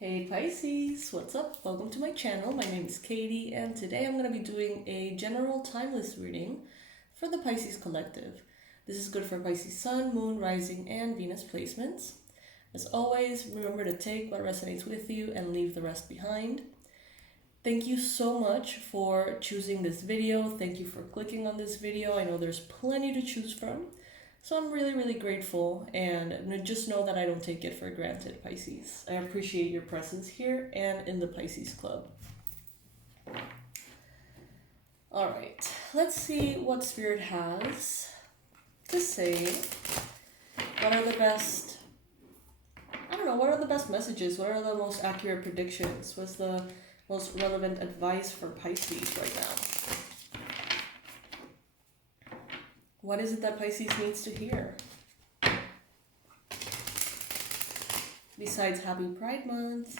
Hey Pisces, what's up? Welcome to my channel. My name is Katie and today I'm going to be doing a general timeless reading for the Pisces collective. This is good for Pisces Sun, Moon, Rising, and Venus placements. As always, remember to take what resonates with you and leave the rest behind. Thank you so much for choosing this video. Thank you for clicking on this video. I know there's plenty to choose from. So I'm really grateful, and just know that I don't take it for granted, Pisces. I appreciate your presence here and in the Pisces Club. Alright, let's see what Spirit has to say. What are the best, what are the best messages? What are the most accurate predictions? What's the most relevant advice for Pisces right now? What is it that Pisces needs to hear? Besides Happy Pride Month.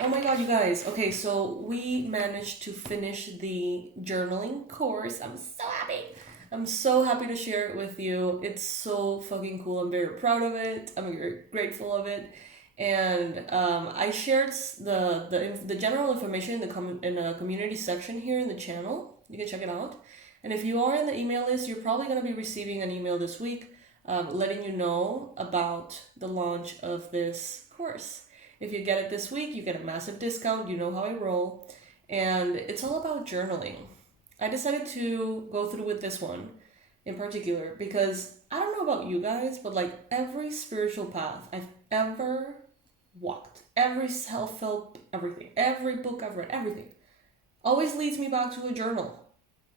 Oh my god, you guys. Okay, so we managed to finish the journaling course. I'm so happy. I'm so happy to share it with you. It's so fucking cool. I'm very proud of it. I'm very grateful of it. And I shared the general information in the community section here in the channel. You can check it out. And if you are in the email list, you're probably going to be receiving an email this week letting you know about the launch of this course. If you get it this week, you get a massive discount. You know how I roll. And it's all about journaling. I decided to go through with this one in particular because I don't know about you guys, but like every spiritual path I've ever walked, every self-help, everything, every book I've read, everything always leads me back to a journal.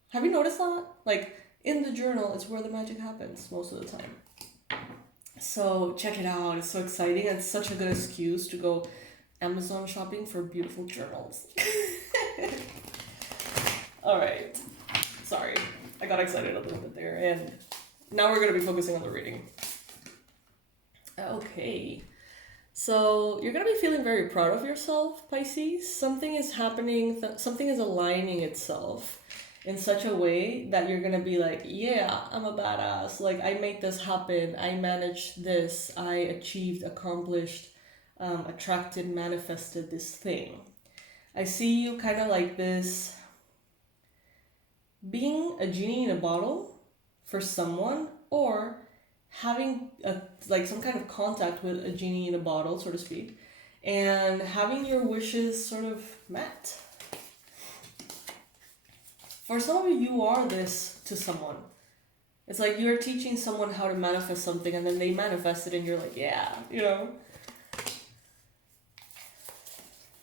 Have you noticed that? Like in the journal, it's where the magic happens most of the time. So check it out. It's so exciting. It's such a good excuse to go Amazon shopping for beautiful journals. All right. Sorry. I got excited a little bit there. And now we're going to be focusing on the reading. Okay. So you're going to be feeling very proud of yourself, Pisces. Something is happening. Something is aligning itself in such a way that you're going to be like, yeah, I'm a badass. Like, I made this happen. I managed this. I achieved, accomplished, attracted, manifested this thing. I see you kind of like this, being a genie in a bottle for someone, or having some kind of contact with a genie in a bottle, so to speak, and having your wishes sort of met. For some of you, you are this to someone. It's like you're teaching someone how to manifest something and then they manifest it and you're like, yeah, you know.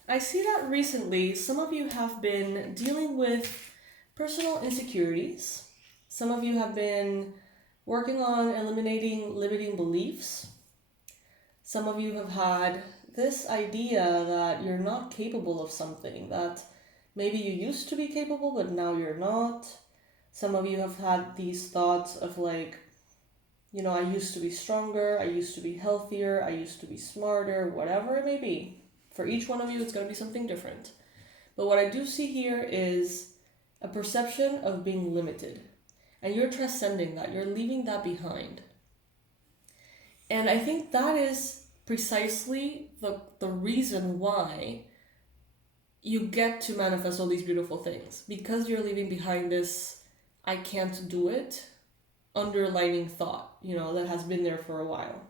I see that recently some of you have been dealing with personal insecurities. Some of you have been working on eliminating limiting beliefs. Some of you have had this idea that you're not capable of something, that maybe you used to be capable, but now you're not. Some of you have had these thoughts of like, you know, I used to be stronger, I used to be healthier, I used to be smarter, whatever it may be. For each one of you, it's going to be something different. But what I do see here is a perception of being limited. And you're transcending that. You're leaving that behind. And I think that is precisely the reason why you get to manifest all these beautiful things. Because you're leaving behind this, I can't do it, underlining thought, you know, that has been there for a while.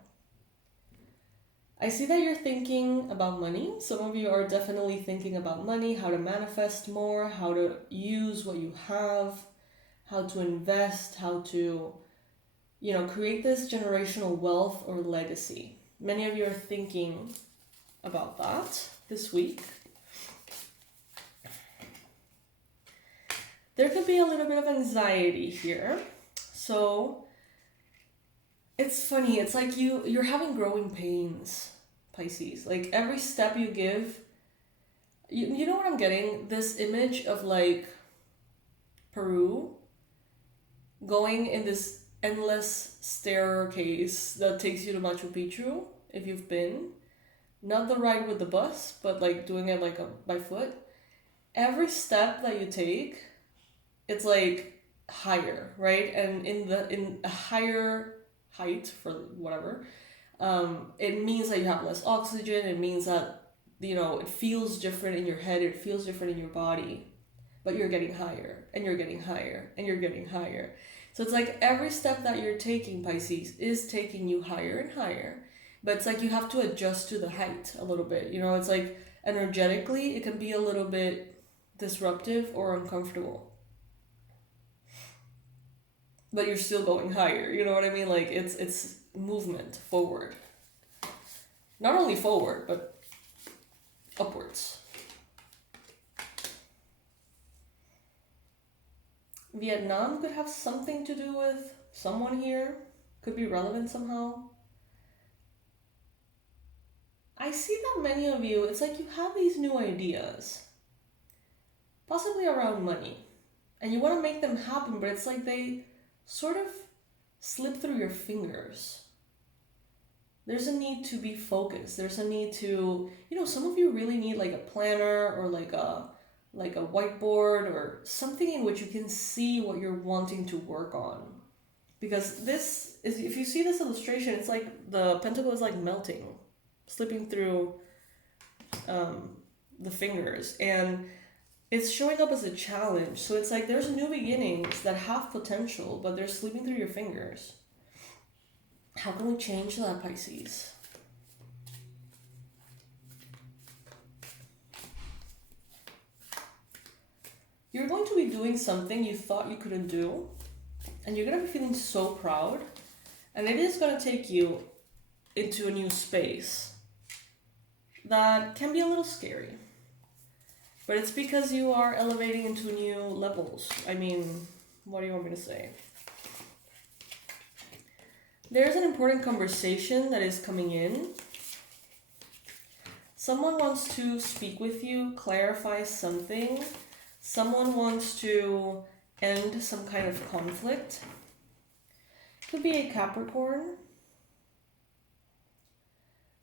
I see that you're thinking about money. Some of you are definitely thinking about money, how to manifest more, how to use what you have, how to invest, how to, you know, create this generational wealth or legacy. Many of you are thinking about that this week. There could be a little bit of anxiety here. So it's funny. It's like you're having growing pains, Pisces. Like every step you give, you know what I'm getting? This image of like Peru going in this endless staircase that takes you to Machu Picchu, if you've been. Not the ride with the bus, but like doing it like by foot. Every step that you take, it's like higher, right? And in a higher height, for whatever, it means that you have less oxygen. It means that, it feels different in your head, it feels different in your body, but you're getting higher and you're getting higher and you're getting higher. So it's like every step that you're taking, Pisces, is taking you higher and higher, but it's like you have to adjust to the height a little bit. It's like energetically, it can be a little bit disruptive or uncomfortable, but you're still going higher. You know what I mean? Like it's movement forward, not only forward, but upwards. Vietnam could have something to do with someone here, could be relevant somehow. I see that many of you, it's like you have these new ideas, possibly around money, and you want to make them happen, but it's like they sort of slip through your fingers. There's a need to be focused. There's a need to, some of you really need like a planner or like a whiteboard or something in which you can see what you're wanting to work on. Because this is, if you see this illustration, it's like the pentacle is like melting, slipping through the fingers, and it's showing up as a challenge. So it's like there's new beginnings that have potential, but they're slipping through your fingers. How can we change that, Pisces? You're going to be doing something you thought you couldn't do, and you're going to be feeling so proud, and it is going to take you into a new space that can be a little scary. But it's because you are elevating into new levels. I mean, what do you want me to say? There's an important conversation that is coming in. Someone wants to speak with you, clarify something. Someone wants to end some kind of conflict. Could be a Capricorn.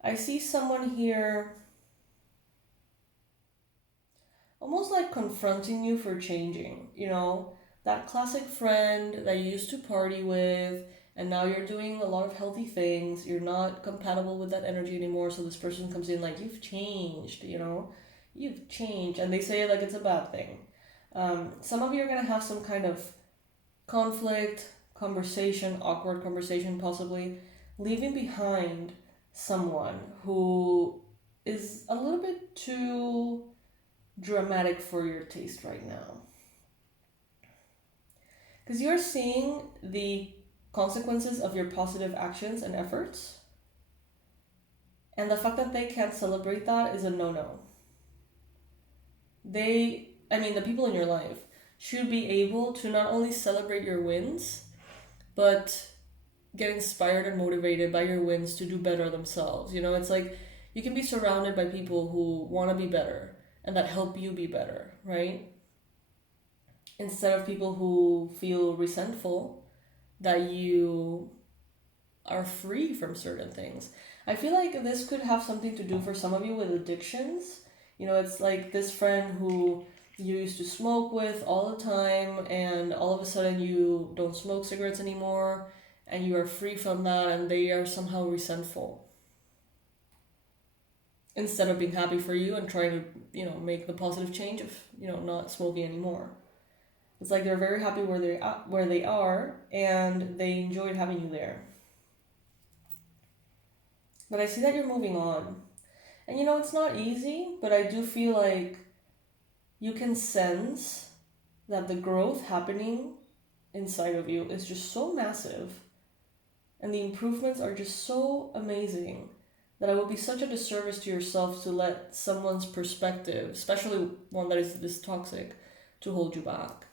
I see someone here almost like confronting you for changing. That classic friend that you used to party with, and now you're doing a lot of healthy things. You're not compatible with that energy anymore. So this person comes in like, you've changed, you've changed. And they say it like it's a bad thing. Some of you are going to have some kind of conflict, conversation, awkward conversation possibly, leaving behind someone who is a little bit too dramatic for your taste right now. Because you're seeing the consequences of your positive actions and efforts, and the fact that they can't celebrate that is a no-no. The people in your life should be able to not only celebrate your wins, but get inspired and motivated by your wins to do better themselves. It's like you can be surrounded by people who want to be better and that help you be better, right? Instead of people who feel resentful that you are free from certain things. I feel like this could have something to do for some of you with addictions. It's like this friend who you used to smoke with all the time, and all of a sudden you don't smoke cigarettes anymore, and you are free from that, and they are somehow resentful. Instead of being happy for you and trying to, make the positive change of, not smoking anymore. It's like they're very happy where they are, and they enjoyed having you there. But I see that you're moving on. And it's not easy, but I do feel like you can sense that the growth happening inside of you is just so massive, and the improvements are just so amazing, that it would be such a disservice to yourself to let someone's perspective, especially one that is this toxic, to hold you back.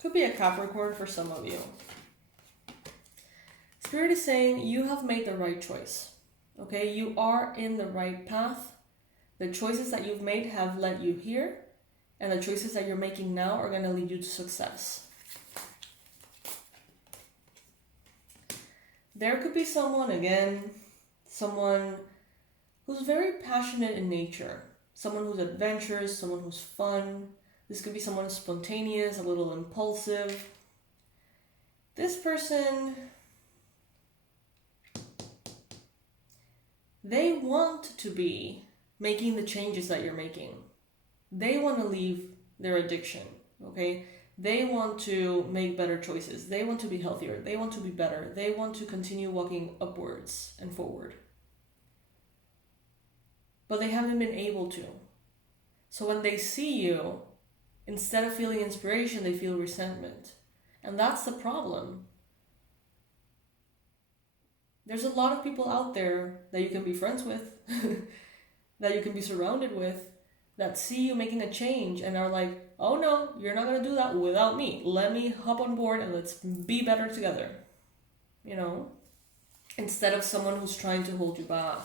Could be a Capricorn for some of you. Spirit is saying you have made the right choice. Okay, you are in the right path. The choices that you've made have led you here, and the choices that you're making now are going to lead you to success. There could be someone who's very passionate in nature. someone who's adventurous, someone who's fun. This could be someone who's spontaneous, a little impulsive. This person, they want to be making the changes that you're making. They want to leave their addiction, okay? They want to make better choices. They want to be healthier. They want to be better. They want to continue walking upwards and forward. But they haven't been able to. So when they see you, instead of feeling inspiration, they feel resentment. And that's the problem. There's a lot of people out there that you can be friends with, that you can be surrounded with, that see you making a change and are like, oh no, you're not going to do that without me. Let me hop on board and let's be better together. You know? Instead of someone who's trying to hold you back.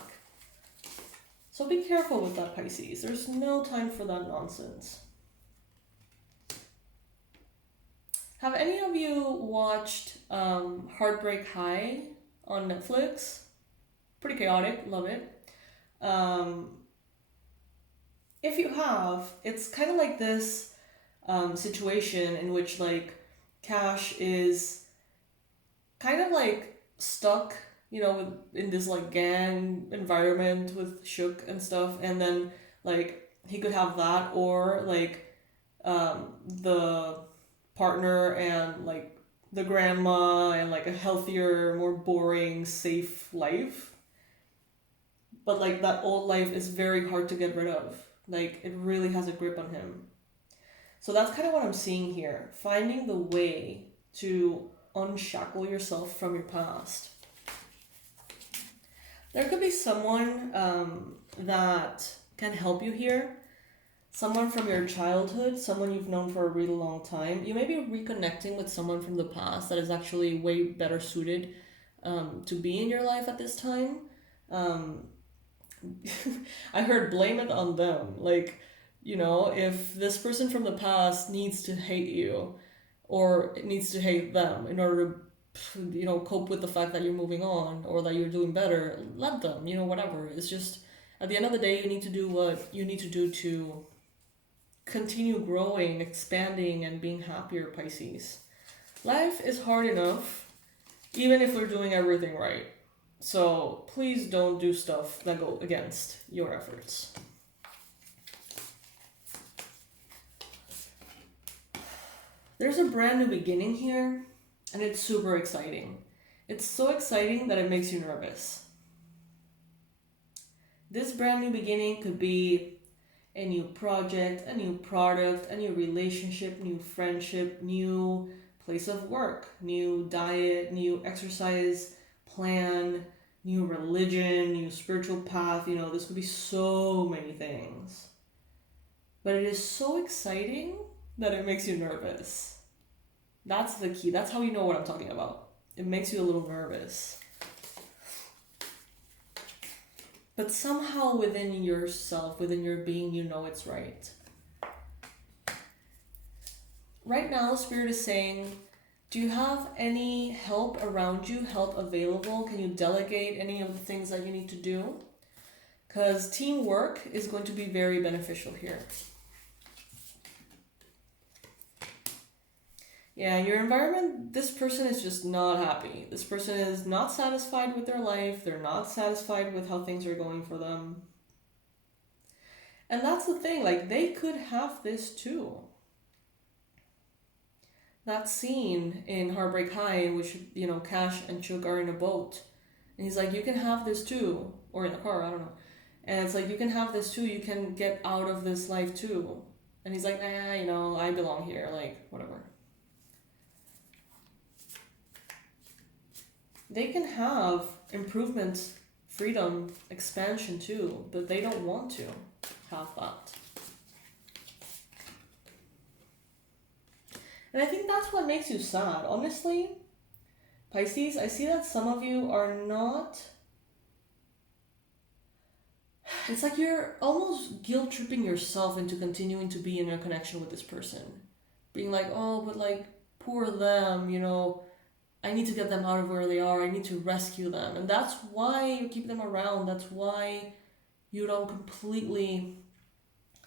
So be careful with that, Pisces. There's no time for that nonsense. Have any of you watched Heartbreak High on Netflix? Pretty chaotic, love it. If you have, it's kind of like this situation in which like Cash is kind of like stuck, you know, in this like gang environment with Shook and stuff, and then like he could have that, or like the partner and like the grandma and like a healthier, more boring, safe life. But like that old life is very hard to get rid of. Like it really has a grip on him. So that's kind of what I'm seeing here. Finding the way to unshackle yourself from your past. There could be someone that can help you here. Someone from your childhood, someone you've known for a really long time. You may be reconnecting with someone from the past that is actually way better suited to be in your life at this time. I heard blame it on them. Like, you know, if this person from the past needs to hate you or needs to hate them in order to, you know, cope with the fact that you're moving on or that you're doing better, let them, you know, whatever. It's just, at the end of the day, you need to do what you need to do to continue growing, expanding, and being happier, Pisces. Life is hard enough, even if we're doing everything right. So please don't do stuff that go against your efforts. There's a brand new beginning here, and it's super exciting. It's so exciting that it makes you nervous. This brand new beginning could be a new project, a new product, a new relationship, new friendship, new place of work, new diet, new exercise plan, new religion, new spiritual path. You know, this could be so many things. But it is so exciting that it makes you nervous. That's the key. That's how you know what I'm talking about. It makes you a little nervous. But somehow within yourself, within your being, you know it's right. Right now, Spirit is saying, do you have any help around you, help available? Can you delegate any of the things that you need to do? Because teamwork is going to be very beneficial here. Yeah, your environment, this person is just not happy. This person is not satisfied with their life. They're not satisfied with how things are going for them. And that's the thing, like, they could have this too. That scene in Heartbreak High in which, you know, Cash and Chook are in a boat. And he's like, you can have this too. Or in a car, I don't know. And it's like, you can have this too. You can get out of this life too. And he's like, nah, you know, I belong here. Like, whatever. They can have improvement, freedom, expansion too, but they don't want to have that. And I think that's what makes you sad. Honestly, Pisces, I see that some of you are not... It's like you're almost guilt-tripping yourself into continuing to be in a connection with this person. Being like, oh, but like, poor them, you know... I need to get them out of where they are. I need to rescue them. And that's why you keep them around. That's why you don't completely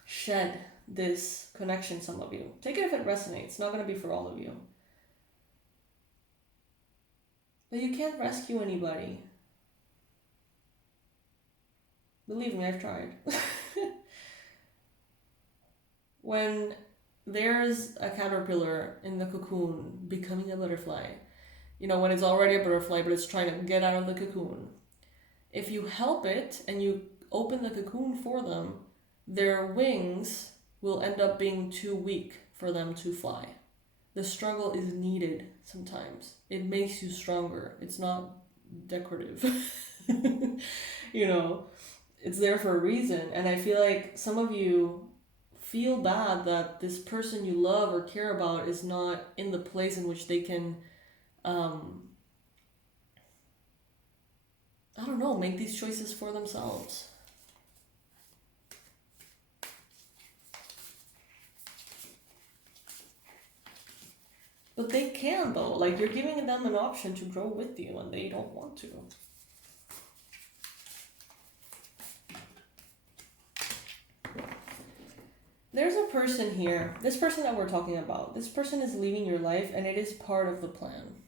shed this connection, some of you. Take it if it resonates. It's not going to be for all of you. But you can't rescue anybody. Believe me, I've tried. When there's a caterpillar in the cocoon becoming a butterfly, you know, when it's already a butterfly but it's trying to get out of the cocoon, if you help it and you open the cocoon for them, their wings will end up being too weak for them to fly. The struggle is needed sometimes. It makes you stronger. It's not decorative. You know, it's there for a reason. And I feel like some of you feel bad that this person you love or care about is not in the place in which they can, I don't know, make these choices for themselves. But they can, though. Like, you're giving them an option to grow with you and they don't want to. There's a person here, this person that we're talking about, this person is leaving your life and it is part of the plan.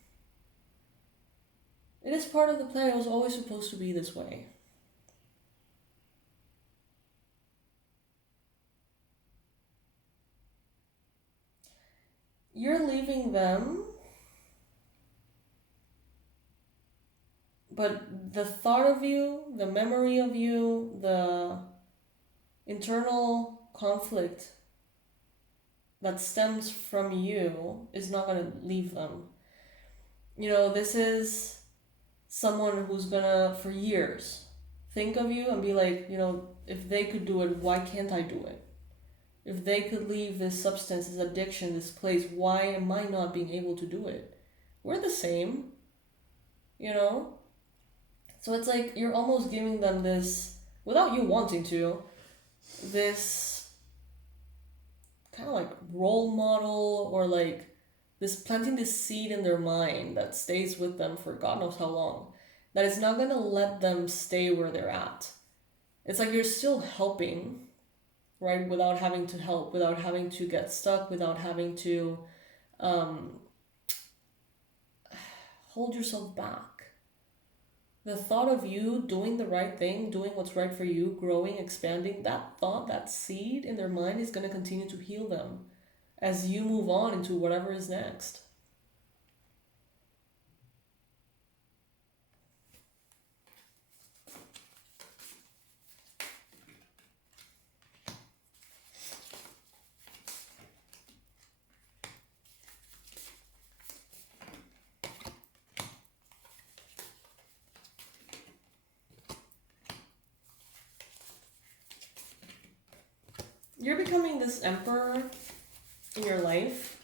It is part of the plan. It was always supposed to be this way. You're leaving them, but the thought of you, the memory of you, the internal conflict that stems from you is not going to leave them. You know, this is someone who's gonna, for years, think of you and be like, you know, if they could do it, why can't I do it? If they could leave this substance, this addiction, this place, why am I not being able to do it? We're the same, you know? So it's like you're almost giving them this, without you wanting to, this kind of like role model, or like this, planting this seed in their mind that stays with them for God knows how long, that is not going to let them stay where they're at. It's like you're still helping, right? Without having to help, without having to get stuck, without having to hold yourself back. The thought of you doing the right thing, doing what's right for you, growing, expanding, that thought, that seed in their mind is going to continue to heal them as you move on into whatever is next. You're becoming this emperor in your life.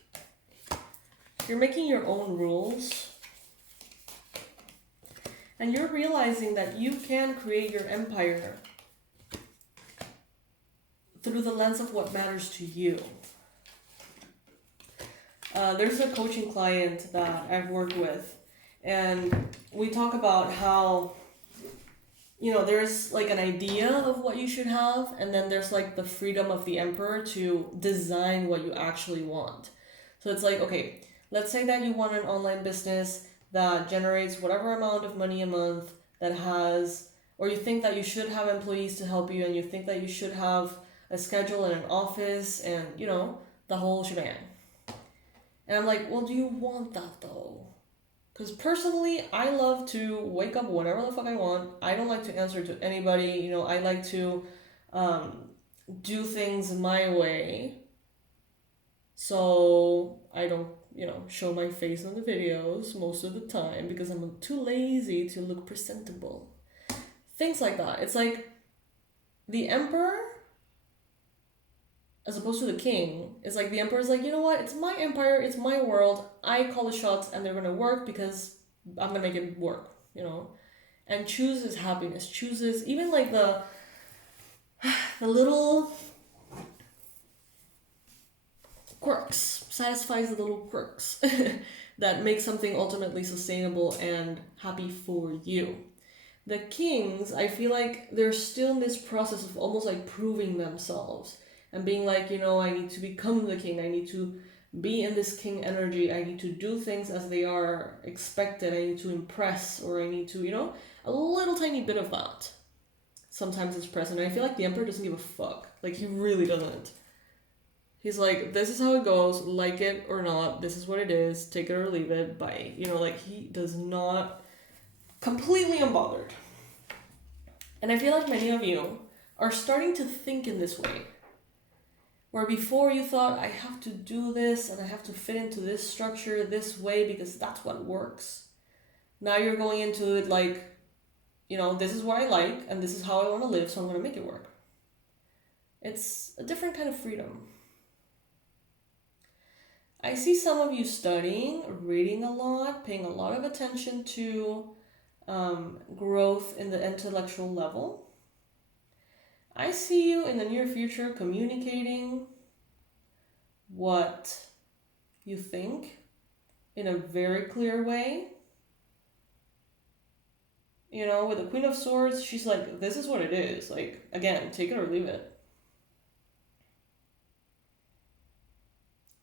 You're making your own rules. And you're realizing that you can create your empire through the lens of what matters to you. There's a coaching client that I've worked with, and we talk about how, you know, there's like an idea of what you should have, and then there's like the freedom of the emperor to design what you actually want. So it's like, okay, let's say that you want an online business that generates whatever amount of money a month, that has, or you think that you should have employees to help you, and you think that you should have a schedule and an office and, you know, the whole shebang. And I'm like, well, do you want that though? Because personally, I love to wake up whenever the fuck I want. I don't like to answer to anybody. You know, I like to do things my way. So I don't, you know, show my face on the videos most of the time because I'm too lazy to look presentable. Things like that. It's like the emperor, as opposed to the king, it's like the emperor's like, you know what, it's my empire, it's my world, I call the shots and they're gonna work because I'm gonna make it work, you know? And chooses happiness, chooses even like the little quirks, satisfies the little quirks that make something ultimately sustainable and happy for you. The kings, I feel like they're still in this process of almost like proving themselves. and being like, you know, I need to become the king. I need to be in this king energy. I need to do things as they are expected. I need to impress, or I need to, you know, a little tiny bit of that sometimes is present. I feel like the Emperor doesn't give a fuck. Like, he really doesn't. He's like, this is how it goes, like it or not, this is what it is, take it or leave it, bye. You know, like, he does not, completely unbothered. And I feel like many of you are starting to think in this way. Where before you thought, I have to do this and I have to fit into this structure this way because that's what works. Now you're going into it like, you know, this is what I like and this is how I want to live, so I'm going to make it work. It's a different kind of freedom. I see some of you studying, reading a lot, paying a lot of attention to growth in the intellectual level. I see you in the near future communicating what you think in a very clear way. You know, with the Queen of Swords, she's like, this is what it is. Like, again, take it or leave it.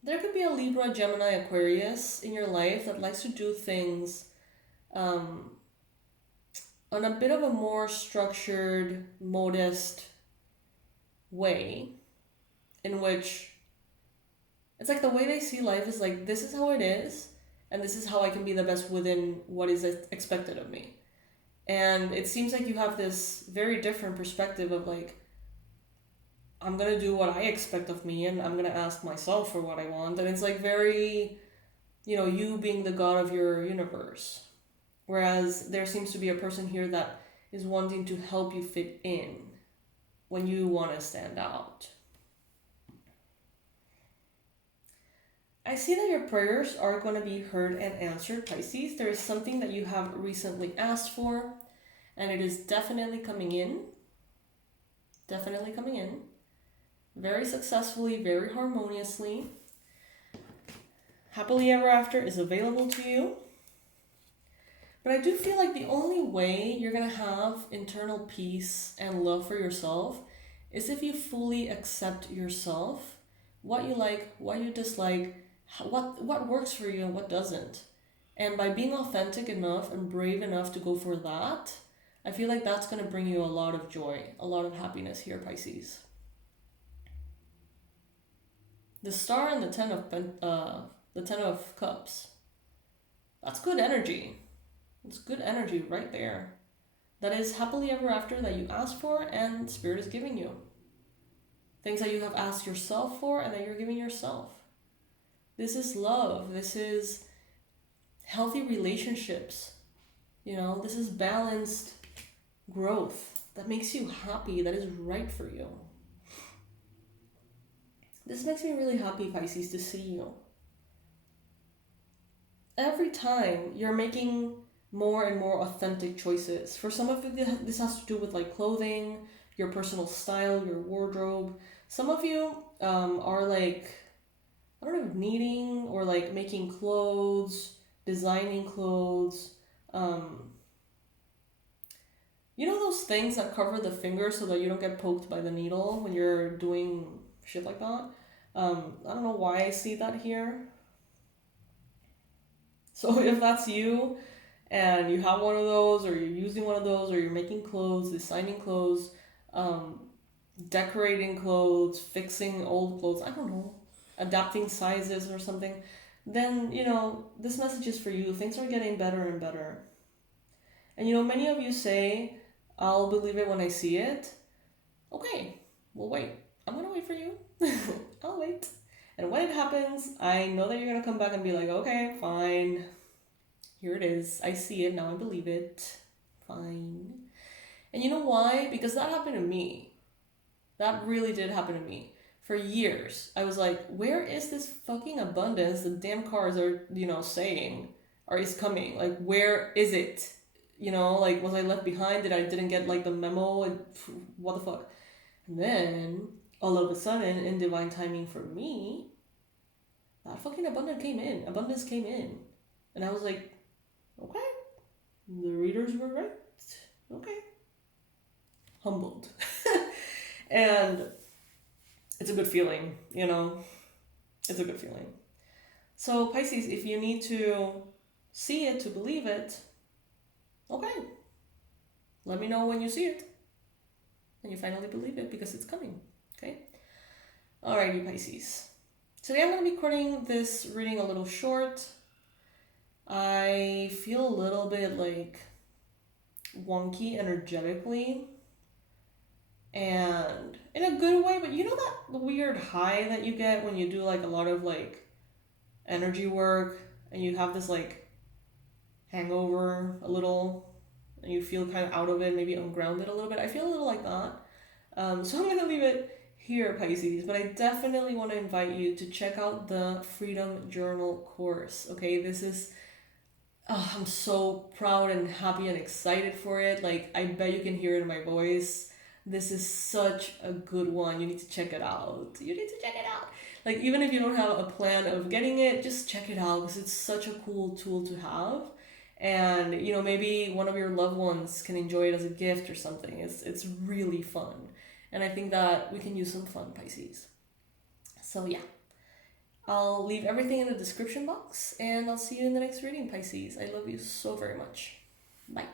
There could be a Libra, Gemini, Aquarius in your life that likes to do things on a bit of a more structured, modest way, in which it's like the way they see life is like, this is how it is, and this is how I can be the best within what is expected of me. And it seems like you have this very different perspective of like, I'm going to do what I expect of me, and I'm going to ask myself for what I want. And it's like very, you know, you being the god of your universe. Whereas there seems to be a person here that is wanting to help you fit in when you want to stand out. I see that your prayers are going to be heard and answered, Pisces. There is something that you have recently asked for, and it is definitely coming in. Definitely coming in. Very successfully, very harmoniously. Happily ever after is available to you. But I do feel like the only way you're going to have internal peace and love for yourself is if you fully accept yourself, what you like, what you dislike, what works for you and what doesn't. And by being authentic enough and brave enough to go for that, I feel like that's going to bring you a lot of joy, a lot of happiness here, Pisces. The Star and the Ten of Cups. That's good energy. It's good energy right there. That is happily ever after that you asked for and Spirit is giving you. Things that you have asked yourself for and that you're giving yourself. This is love. This is healthy relationships. You know, this is balanced growth that makes you happy, that is right for you. This makes me really happy, Pisces, to see you. Every time you're making more and more authentic choices. For some of you, this has to do with like clothing, your personal style, your wardrobe. Some of you are like, I don't know, knitting or like making clothes, designing clothes. You know those things that cover the fingers so that you don't get poked by the needle when you're doing shit like that? I don't know why I see that here. So if that's you and you have one of those, or you're using one of those, or you're making clothes, designing clothes, decorating clothes, fixing old clothes, I don't know, adapting sizes or something, then, you know, this message is for you. Things are getting better and better. And, you know, many of you say, I'll believe it when I see it. Okay, we'll wait. I'm going to wait for you. I'll wait. And when it happens, I know that you're going to come back and be like, okay, fine. Here it is. I see it. Now I believe it. Fine. And you know why? Because that happened to me. That really did happen to me. For years, I was like, where is this fucking abundance the damn cards are, you know, saying or is coming? Like, where is it? You know, like, was I left behind? Didn't get, like, the memo? And what the fuck? And then, all of a sudden, in divine timing for me, that fucking abundance came in. And I was like, okay, the readers were right. Okay. Humbled. And it's a good feeling, you know? It's a good feeling. So Pisces, if you need to see it to believe it, okay. Let me know when you see it and you finally believe it, because it's coming, okay? Alrighty, Pisces. Today I'm going to be cutting this reading a little short. I feel a little bit like wonky energetically, and in a good way, but you know that weird high that you get when you do like a lot of like energy work and you have this like hangover a little and you feel kind of out of it, maybe ungrounded a little bit. I feel a little like that. So I'm going to leave it here, Pisces, but I definitely want to invite you to check out the Freedom Journal course. Okay, this is, I'm so proud and happy and excited for it. Like, I bet you can hear it in my voice. This is such a good one. You need to check it out. You need to check it out. Like, even if you don't have a plan of getting it, just check it out, because it's such a cool tool to have. And, you know, maybe one of your loved ones can enjoy it as a gift or something. It's really fun. And I think that we can use some fun, Pisces. So yeah, I'll leave everything in the description box, and I'll see you in the next reading, Pisces. I love you so very much. Bye.